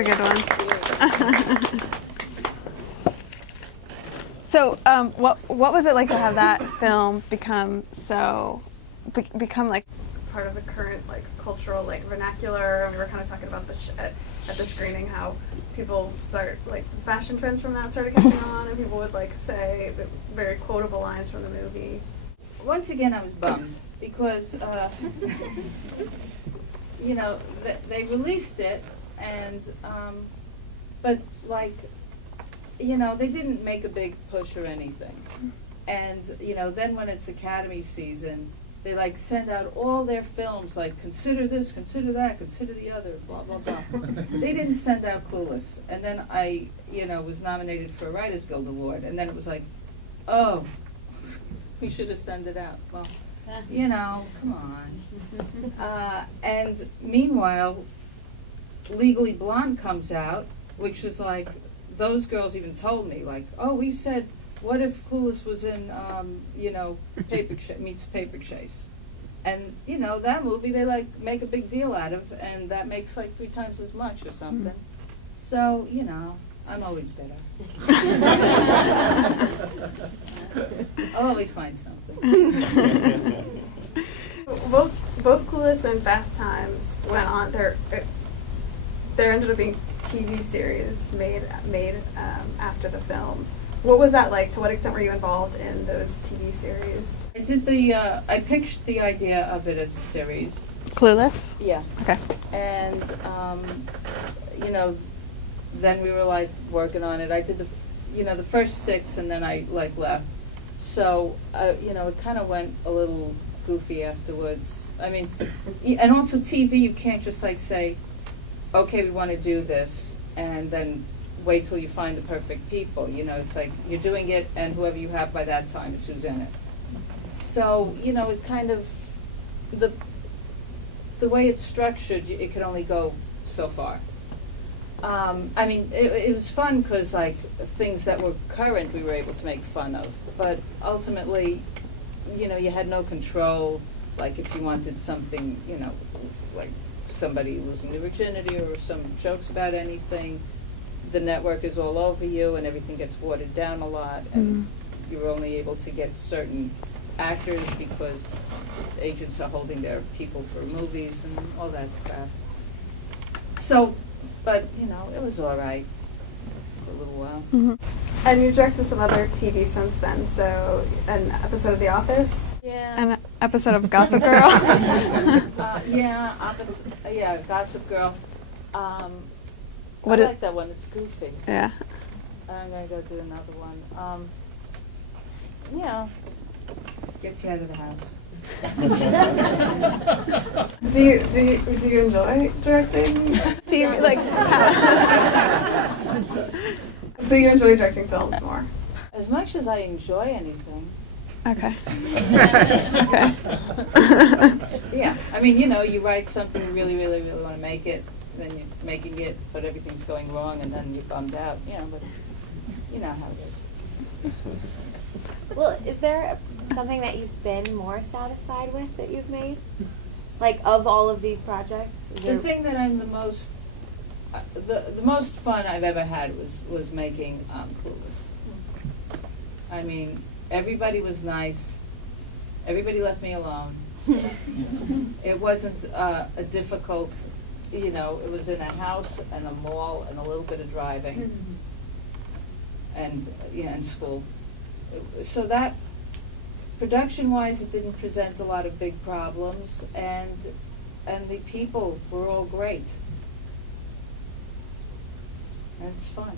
a good one. So, what was it like to have that film become like part of the current like cultural like vernacular? We were kind of talking about this at the screening, how people start like fashion trends from that started catching on, and people would like say very quotable lines from the movie. Once again, I was bummed because you know they released it, and but like. You know, they didn't make a big push or anything. And, you know, then when it's Academy season, they, like, send out all their films, like, consider this, consider that, consider the other, blah, blah, blah. They didn't send out Clueless. And then I, you know, was nominated for a Writers Guild Award. And then it was like, oh, we should have sent it out. Well, you know, come on. And meanwhile, Legally Blonde comes out, which was like, those girls even told me, like, oh, we said, what if Clueless was in, you know, meets Paper Chase? And, you know, that movie they, like, make a big deal out of, and that makes, like, 3 times as much or something. So, you know, I'm always bitter. I'll always find something. Both Clueless and Fast Times went on, there ended up being TV series made after the films. What was that like? To what extent were you involved in those TV series? I did I pitched the idea of it as a series. Clueless? Yeah. Okay. And, you know, then we were, like, working on it. I did the first 6, and then I, like, left. So, you know, it kind of went a little goofy afterwards. I mean, and also TV, you can't just, like, say, okay, we want to do this, and then wait till you find the perfect people. You know, it's like you're doing it, and whoever you have by that time is who's in it. So, you know, it kind of, the way it's structured, it could only go so far. I mean, it was fun because, like, things that were current we were able to make fun of, but ultimately, you know, you had no control, like if you wanted something, you know, like somebody losing their virginity or some jokes about anything, the network is all over you and everything gets watered down a lot, and you're only able to get certain actors because agents are holding their people for movies and all that crap. So, but, you know, it was all right for a little while. Mm-hmm. And you directed some other TV since then, so an episode of The Office? Yeah. An episode of Gossip Girl? Gossip Girl. I like that one. It's goofy. Yeah. I'm going to go do another one. Yeah. Gets you out of the house. Do you enjoy directing TV? Like, so you enjoy directing films more? As much as I enjoy anything. Okay. Okay. Yeah, I mean, you know, you write something you really, really, really want to make it, then you're making it, but everything's going wrong, and then you're bummed out. You know, but you know how it is. Well, is there something that you've been more satisfied with that you've made? Like, of all of these projects? The thing that I'm the most fun I've ever had was making Clueless. I mean, everybody was nice. Everybody left me alone. It wasn't a difficult, you know, it was in a house and a mall and a little bit of driving and school. So that, production-wise, it didn't present a lot of big problems, and the people were all great. And it's fun.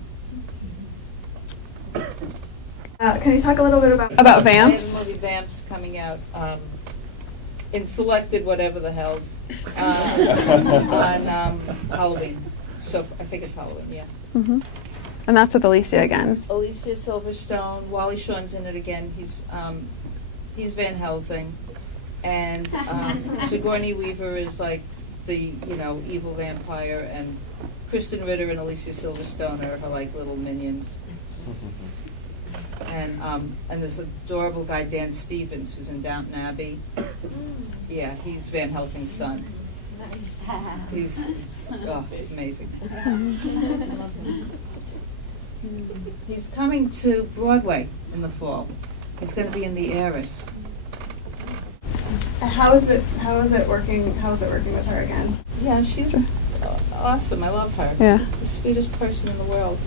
Can you talk a little bit about Vamps? I have a movie Vamps coming out in selected whatever the hell's on Halloween. So I think it's Halloween, yeah. Mm-hmm. And that's with Alicia again. Alicia Silverstone, Wally Shawn's in it again. He's Van Helsing, and Sigourney Weaver is like the evil vampire, and Kristen Ritter and Alicia Silverstone are her like little minions. And this adorable guy Dan Stevens, who's in Downton Abbey. Yeah, he's Van Helsing's son. He's amazing. He's coming to Broadway in the fall. He's going to be in The Heiress. How is it working? How is it working with her again? Yeah, she's awesome. I love her. Yeah. She's the sweetest person in the world.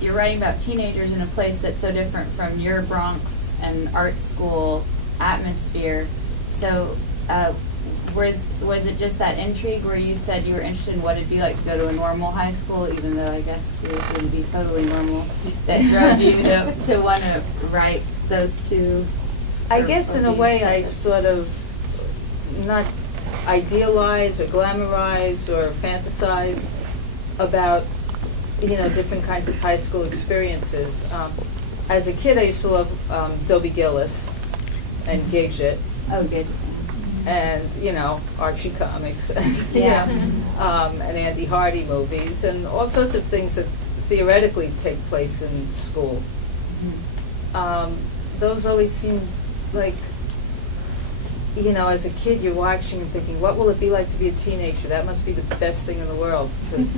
You're writing about teenagers in a place that's so different from your Bronx and art school atmosphere. So, was it just that intrigue where you said you were interested in what it'd be like to go to a normal high school, even though I guess yours wouldn't be totally normal, that drove you to want to write those two? I guess in a way I sort of not idealize or glamorize or fantasize about, different kinds of high school experiences. As a kid, I used to love Dobie Gillis and Gidget. Oh, good. And, Archie comics and, Yeah. and Andy Hardy movies and all sorts of things that theoretically take place in school. Those always seem like, as a kid you're watching and thinking, what will it be like to be a teenager? That must be the best thing in the world because,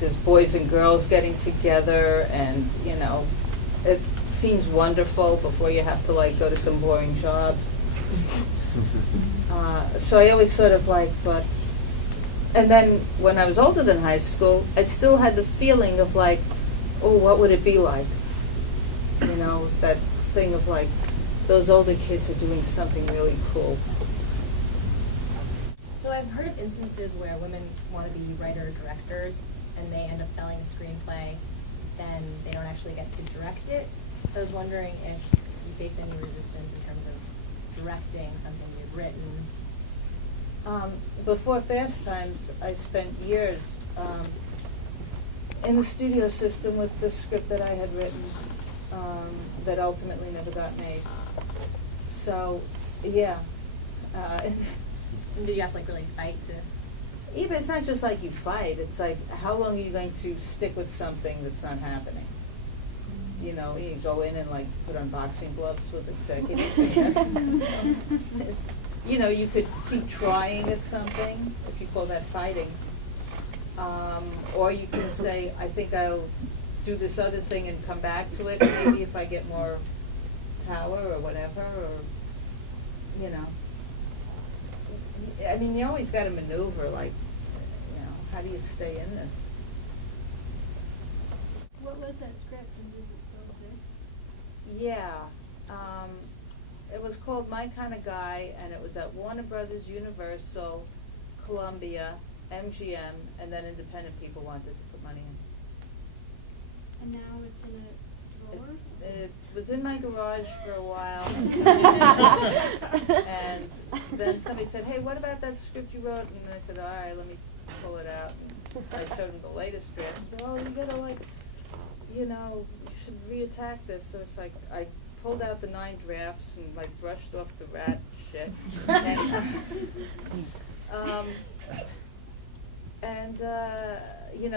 there's boys and girls getting together and, it seems wonderful before you have to go to some boring job. So I always sort of thought, and then when I was older than high school, I still had the feeling of what would it be like? That thing of those older kids are doing something really cool. So I've heard of instances where women want to be writer-directors and they end up selling a screenplay, then they don't actually get to direct it. So I was wondering if you faced any resistance in terms of directing something you've written. Before Fast Times, I spent years in the studio system with the script that I had written that ultimately never got made. So, yeah. And did you have to really fight to? Yeah, but it's not just you fight. It's how long are you going to stick with something that's not happening? You go in and put on boxing gloves with executives. You could keep trying at something if you call that fighting, or you can say, I think I'll do this other thing and come back to it. Maybe if I get more power or whatever, or I mean, you always got to maneuver. How do you stay in this? What was that script and does it still exist? Yeah. It was called My Kind of Guy, and it was at Warner Brothers, Universal, Columbia, MGM, and then independent people wanted to put money in. And now it's in a drawer? It was in my garage for a while. And then somebody said, hey, what about that script you wrote? And I said, all right, let me pull it out. And I showed them the latest draft. He said, oh, you gotta you should reattack this. So it's I pulled out the 9 drafts and brushed off the rat shit.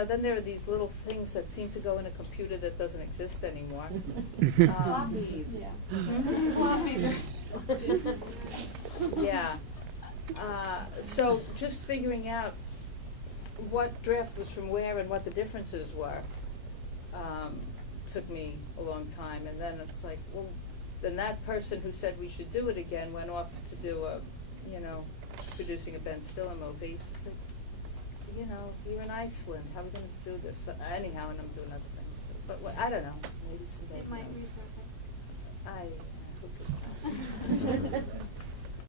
Then there are these little things that seem to go in a computer that doesn't exist anymore. Floppies. Yeah. So just figuring out what draft was from where and what the differences were took me a long time. And then it's then that person who said we should do it again went off to do producing a Ben Stiller movie. So it's you're in Iceland. How are we going to do this? Anyhow, and I'm doing other things. But I don't know. Maybe someday. It might resurface.